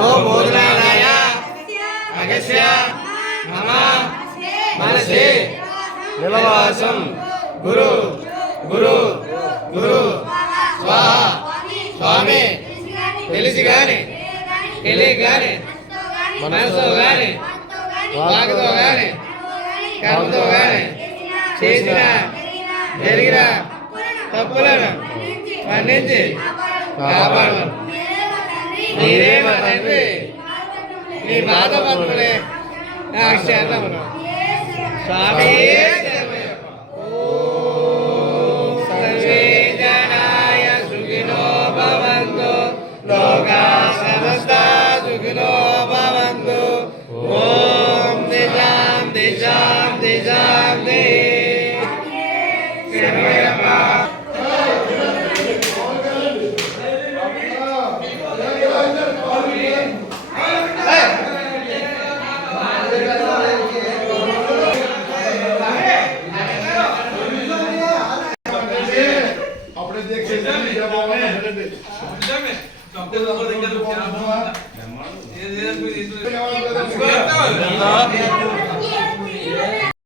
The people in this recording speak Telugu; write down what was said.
ఓం భూతనాథాయ అగస్య మమ మనసే నిలవాసం గురు గురు గురు స్వాహ స్వామి తెలిసి గాని తెలియక గాని మనసుతో గాని వాకుతో గాని కర్మతో గాని చేసిన జరిగిన తప్పులను మన్నించి కాపాడు. మీరే మా తండ్రి, మీ పాదపద్మలే నా క్షేత్రములు. స్వామి సర్వే జనాయ సుఖినో భవంతు, లోకా సమస్తా సుఖినో భవంతు. ఓం శాంతి శాంతి శాంతి. Apa